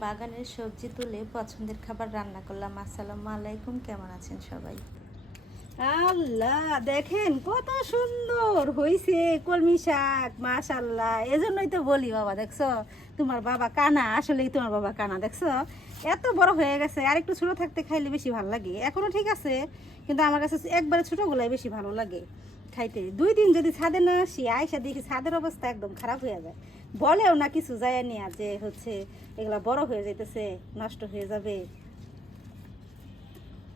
বাগানের সবজি তুলে পছন্দের খাবার রান্না করলাম। আসসালামু আলাইকুম, কেমন আছেন সবাই? আল্লাহ, দেখেন কত সুন্দর হয়েছে কলমি শাক, মাশাল্লাহ। এজন্যই তো বলি বাবা, দেখছো তোমার বাবা কানা, আসলেই তোমার বাবা কানা। দেখছো এত বড় হয়ে গেছে, আর একটু ছোট থাকতে খাইলে বেশি ভালো লাগে। এখনো ঠিক আছে, কিন্তু আমার কাছে একবারে ছোটগুলাই বেশি ভালো লাগে খাইতে। 2 দিন যদি ছাদে না আসি, আয়সা দেখি ছাদের অবস্থা একদম খারাপ হয়ে যায়। বলেও না কিছু যায় নিয়ে যে হচ্ছে এগুলা বড় হয়ে যাইতেছে, নষ্ট হয়ে যাবে।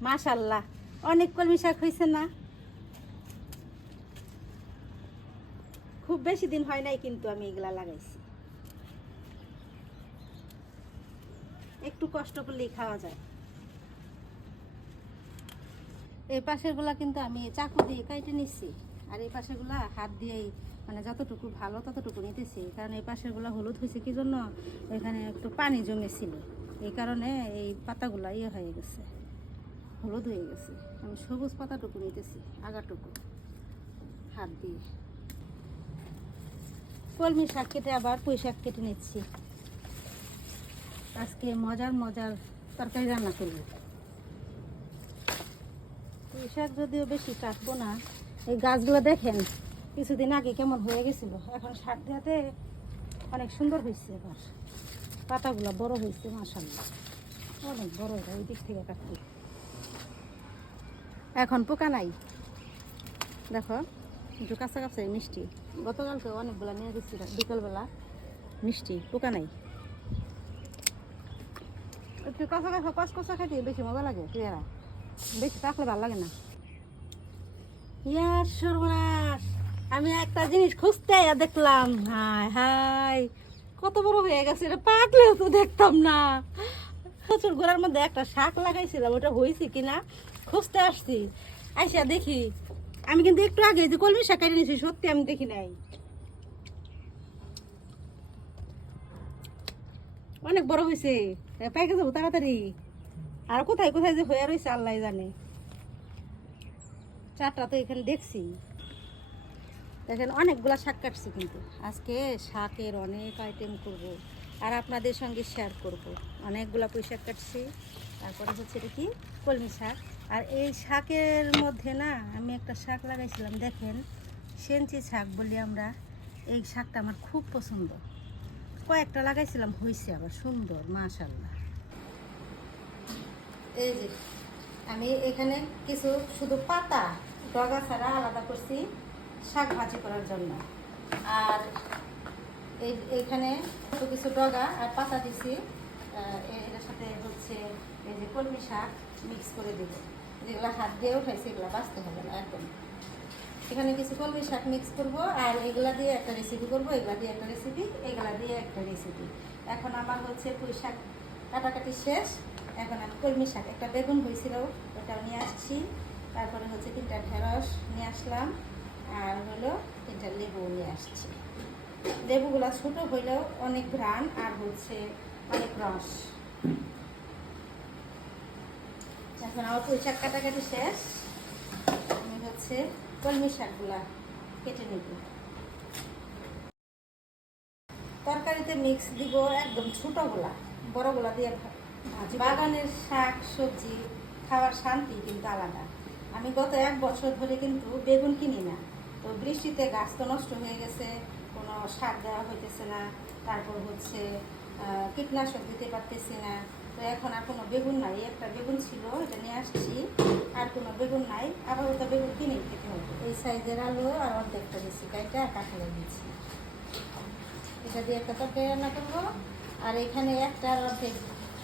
মাশাল্লাহ, অনেক কলমি শাক হয়েছে না? খুব বেশি দিন হয় নাই, কিন্তু আমি এগুলা লাগাইছি। একটু কষ্ট করলেই খাওয়া যায়। এই পাশের গুলা কিন্তু আমি চাকু দিয়ে কাটে নিচ্ছি, আর এই পাশের গুলা হাত দিয়েই মানে যতটুকু ভালো ততটুকু নিতেছি। কারণ এই পাশের গুলা হলুদ হয়েছে কি জন্য, এখানে একটু পানি জমেছিল, এই কারণে এই পাতাগুলা ইয়ে হয়ে গেছে, হলুদ হয়ে গেছে। আমি সবুজ পাতাটুকু নিতেছি, আগাটুকু হাত দিয়ে। কলমি শাক কেটে আবার পুঁই শাক কেটে নিচ্ছি। আজকে মজার মজার তরকারি রান্না করব। পুঁই শাক যদিও বেশি কাটবো না। এই গাছগুলো দেখেন কিছুদিন আগে কেমন হয়ে গেছিল, এখন শাক দেওয়াতে অনেক সুন্দর হয়েছে। এবার পাতাগুলো বড় হয়েছে, মাশাআল্লাহ অনেক বড়। ওই দিক থেকে কাটতে এখন পোকা নাই, দেখো একটু কাঁচা কাঁচা মিষ্টি। গতকালকে অনেকগুলো নিয়ে গেছিলাম বিকালবেলা, মিষ্টি, পোকা নাই। একটু কাঁচা কাঁচা কষা খেতে বেশি মজা লাগে, পেয়ারা বেশি পাকলে ভালো লাগে না। ইয়ার সর্বনাশ, আমি একটা জিনিস খুঁজতে দেখলাম, হাই হাই কত বড় হয়ে গেছে, এটা পাকলেও তো দেখতাম না। প্রচুর গোড়ার মধ্যে একটা শাক লাগাইছিলাম, ওটা হয়েছে কিনা খুঁজতে আসছি। আইসা দেখি, আমি কিন্তু একটু আগে যে কলমি শাক কেটে নিয়েছি, সত্যি আমি দেখি নাই। অনেক বড় হয়েছে, পাইকে যাবো তাড়াতাড়ি। আর কোথায় কোথায় যে হয়ে রয়েছে আল্লাহ জানে। চারটা তো এখানে দেখছি। দেখেন অনেকগুলা শাক কাটছি, কিন্তু আজকে শাকের অনেক আইটেম করব আর আপনাদের সঙ্গে শেয়ার করব। অনেকগুলা পুঁই শাক কাটছি, তারপরে হচ্ছে এটা কি কলমি শাক। আর এই শাকের মধ্যে না আমি একটা শাক লাগাইছিলাম, দেখেন সেঞ্চি শাক বলি আমরা। এই শাকটা আমার খুব পছন্দ, কয়েকটা লাগাইছিলাম, হয়েছে আবার সুন্দর, মাশাআল্লাহ। এই যে আমি এখানে কিছু শুধু পাতা ডগা ছাড়া আলাদা করছি শাক ভাজি করার জন্য। আর এইখানে কিছু ডগা আর পাতা দিছি, এর সাথে হচ্ছে এই যে কলমি শাক মিক্স করে দেব। যেগুলো হাত দিয়ে উঠাইছি এগুলো বাঁচতে হবে না একদম। এখানে কিছু কলমি শাক মিক্স করবো, আর এগুলা দিয়ে একটা রেসিপি করবো, এগুলা দিয়ে একটা রেসিপি, এগুলা দিয়ে একটা রেসিপি। এখন আমার হচ্ছে পুঁই শাক কাটাকাটি শেষ। এখন আমি কলমি শাক, একটা বেগুন হয়েছিল ওটাও নিয়ে আসছি, তারপরে হচ্ছে 3টা ঢেঁড়স নিয়ে আসলাম, আর হলো 3টা লেবু নিয়ে আসছি। লেবুগুলা ছোটো হইলেও অনেক ঘ্রাণ আর হচ্ছে অনেক রস। এখন আমার পুঁই শাক কাটাকাটি শেষ, আমি হচ্ছে কলমি শাকগুলা কেটে নেব। তরকারিতে মিক্স দিব একদম ছোটোগুলা, বড়গুলা দিয়ে ভাজি। বাগানের শাক সবজি খাওয়ার শান্তি কিন্তু আলাদা। আমি গত 1 বছর ধরে কিন্তু বেগুন কিনি না, তো বৃষ্টিতে গাছ তো নষ্ট হয়ে গেছে, কোনো সার দেওয়া হইতেছে না, তারপর হচ্ছে কীটনাশক দিতে পারতেছি না। তো এখন আর কোনো বেগুন নাই, একটা বেগুন ছিল এটা নিয়ে আসছি, আর কোনো বেগুন নাই, আবার ওটা বেগুন কিনে খেতে হবে। এই সাইজের আলু আর অর্ধেকটা দিচ্ছি কাইটা কাঁঠালে দিচ্ছি, এটা দিয়ে একটা তরকারি রান্না করবো। আর এখানে একটা অর্ধেক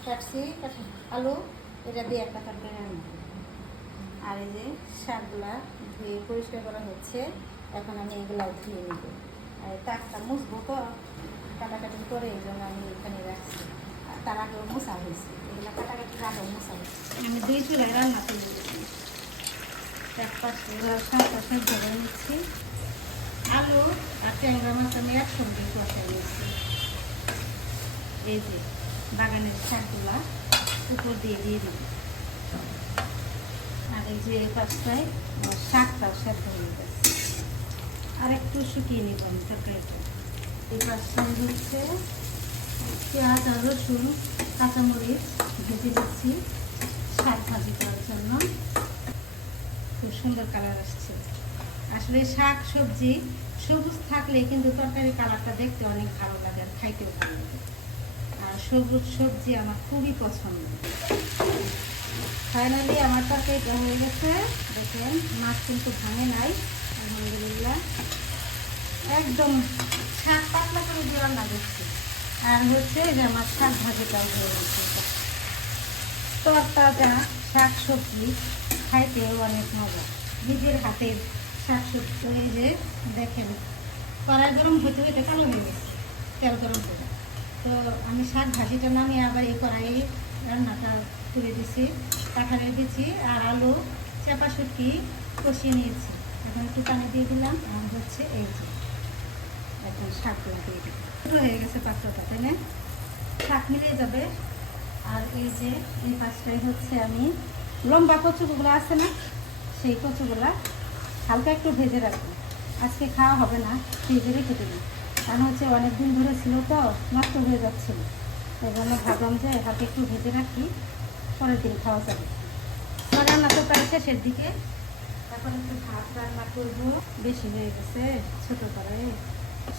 কাটছি আলু, এটা দিয়ে একটা তরকারি রান্না করবো। আর এই যে শাকগুলা ধুয়ে পরিষ্কার করা হচ্ছে, এখন আমি এগুলাও ধুয়ে নেব। আর তাকটা মুছবো তো কাটাকাটি করে, এই জন্য আমি এখানে রাখছি। তার আগেও মোছা হয়েছে, এগুলো কাটাকাটির আগেও মোছা হয়েছে। আমি 2 চুলায় রান্না করে নিচ্ছি, এক পাশে শাকটা সেদ্ধ করে নিচ্ছি। আলু আর ট্যাংরা মাছ আমি একসঙ্গে কষাই নিচ্ছি। এই যে বাগানের শাকগুলা উপর দিয়ে দিয়ে দিই, আর এই যে এই পাশটায় শাকটাও সেদ্ধ হয়ে গেছে, আর একটু শুকিয়ে নিব আমি তরকারিটা। এই পাশটায় হচ্ছে পেঁয়াজ আর রসুন কাঁচামরিচ ভেজে দিচ্ছি শাক ভাজি করার জন্য। খুব সুন্দর কালার আসছে। আসলে শাক সবজি সবুজ থাকলে কিন্তু তরকারি কালারটা দেখতে অনেক ভালো লাগে আর খাইতেও ভালো লাগে। আর সবুজ সবজি আমার খুবই পছন্দ। ফাইনালি আমার তরকারিটা হয়ে গেছে। দেখেন মাছ কিন্তু ভাঙে নাই, আলহামদুলিল্লাহ। একদম শাক পাতলা করে দিয়ে রান্না করছি। আর হচ্ছে যে আমার শাক ভাজিটাও হয়ে গেছে। তরতাজা শাক সবজি খাইতেও অনেক মজা। নিজের হাতের শাক সবজি। এই যে দেখেন কড়াই গরম হতে হতে কালো হয়ে গেছে তেল গরম করে। তো আমি শাক ভাজিটা নামিয়ে আবার এই কড়াইয়ে রান্নাটা তুলে দিছি। কাঁঠালের বিচি আর আলু চাপা শুটকি কষিয়ে নিয়েছি। এখন একটু পানি দিয়ে দিলাম। আর হচ্ছে এই যে এখন শাকগুলো দিয়ে দিই। হয়ে গেছে পাত্রটা, তাই না? শাক মিলিয়ে যাবে। আর এই যে এই পাশটাই হচ্ছে আমি লম্বা কচুগুলো আছে না, সেই কচুগুলা হালকা একটু ভেজে রাখবো। আজকে খাওয়া হবে না, ফ্রিজে রেখে দেবো। কারণ হচ্ছে অনেক দিন ধরে ছিল তো, নষ্ট হয়ে যাচ্ছিল। এই জন্য ভাবলাম যে হালকা একটু ভেজে রাখি, পরের দিন খাওয়া যাবে। আমার রান্না তো প্রায় শেষের দিকে। এখন একটু ভাত রান্না করবো। বেশি হয়ে গেছে ছোটো কড়াইয়ে।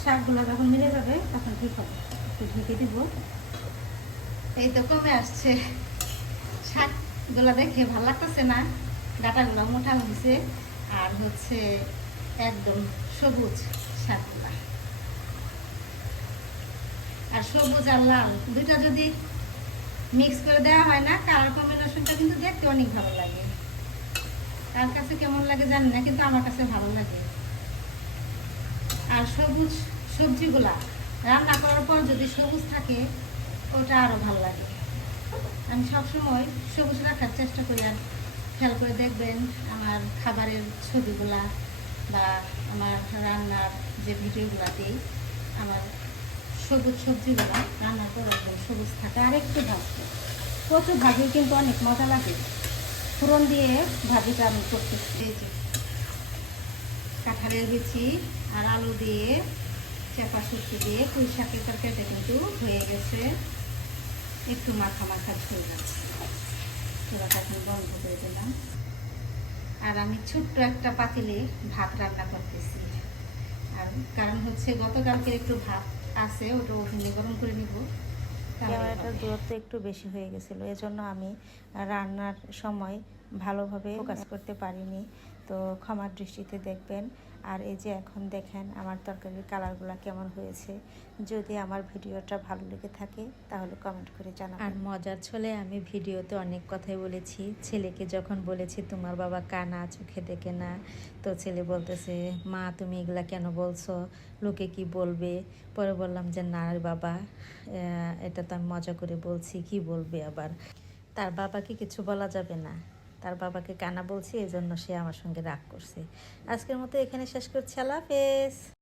শাকগুলো যখন মিলে যাবে তখন ঠিক হবে। একটু ঢেকে দিব। এই তো কমে আসছে। শাকগুলো দেখে ভালো লাগতেছে না, ডাটাগুলো মোটা হয়েছে। আর হচ্ছে একদম সবুজ শাকগুলা। আর সবুজ আর লাল দুইটা যদি মিক্স করে দেওয়া হয় না, কালার কম্বিনেশনটা কিন্তু দেখতে অনেক ভালো লাগে। তার কাছে কেমন লাগে জানি না, কিন্তু আমার কাছে ভালো লাগে। আর সবুজ সবজিগুলা রান্না করার পর যদি সবুজ থাকে ওটা আরও ভালো লাগে। আমি সবসময় সবুজ রাখার চেষ্টা করি। আর খেয়াল করে দেখবেন আমার খাবারের ছবিগুলা বা আমার রান্নার যে ভিডিওগুলো দিই, আমার সবুজ সবজিগুলো রান্নার পর একদম সবুজ থাকে। আর একটু ভাজতে কচু ভাজি কিন্তু অনেক মজা লাগে। ফোড়ন দিয়ে ভাজিটা আমি করতেছি। এই যে কাঁঠালের বিচি আর আলু দিয়ে চাপা শুটকি দিয়ে পুঁই শাকের তরকারিটা কিন্তু হয়ে গেছে। একটু মাখা মাখা ঝোল যাচ্ছে। চুলাটা এখন বন্ধ করে দিলাম। আর আমি ছোট্ট একটা পাতিলে ভাত রান্না করতেছি। আর কারণ হচ্ছে গতকালকে একটু ভাত আছে, ওটা ওভেনে গরম করে নিব। ক্যামেরাটার দূরত্ব একটু বেশি হয়ে গেছিলো, এজন্য আমি রান্নার সময় ভালোভাবে ফোকাস করতে পারিনি। তো ক্ষমার দৃষ্টিতে দেখবেন। আর এই যে এখন দেখেন আমার তরকারির কালারগুলো কেমন হয়েছে। যদি আমার ভিডিওটা ভালো লেগে থাকে তাহলে কমেন্ট করে জানাবেন। আর মজার ছলে আমি ভিডিওতে অনেক কথাই বলেছি। ছেলেকে যখন বলেছি তোমার বাবা কানা, চোখে দেখে না, তো ছেলে বলতেছে মা তুমি এগুলা কেন বলছো, লোকে কি বলবে। পরে বললাম যে না রে বাবা, এটা তো আমি মজা করে বলছি, কি বলবে আবার। তার বাবাকে কিছু বলা যাবে না, তার বাবাকে কানা বলছি, এই জন্য সে আমার সঙ্গে রাগ করছে। আজকের মতো এখানে শেষ করছি। আল্লাহ হাফেজ।